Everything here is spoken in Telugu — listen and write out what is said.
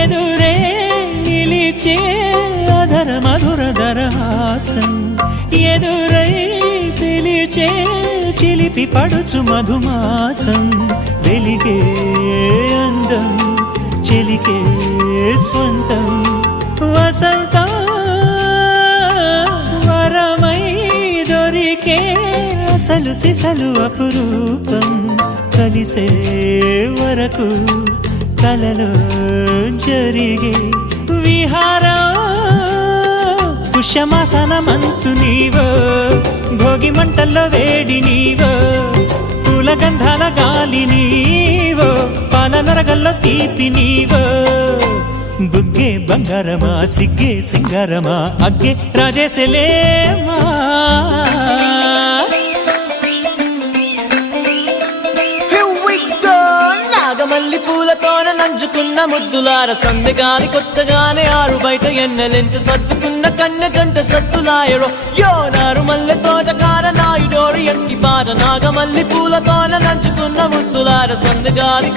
ఎదురే నిలిచే అధర మధుర దరహాసం ఎదురై పిలిచే చిలిపి పడుచు మధుమాసం వెలిగే అందం చెలికే స్వంతం వసంతం వరమై దొరికే అసలు సిసలు అపురూపం కలిసే వరకు కలలో జరిగే విహారం పుష్యమాసన మనసు నీవో భోగి మంటల్లో వేడి నీవో పూల గంధాల గాలి నీవో పాల నరగల్లో తీపి నీవో బుగ్గే బంగారమా సిగ్గే సింగారమా అగ్గే రాజేసలేమా మల్లి పూలతోన నంచుకున్న ముద్దులార సందెగాని కొత్తగానే ఆరు బయట ఎన్నెలెంట సర్దుకున్న కన్నె జంట సత్తులాయరో యోనారు మల్లె తోటకార నాయుడోరు ఎట్టి పాట నాగమల్లి పూలతోన నంచుకున్న ముద్దులార సందెగాని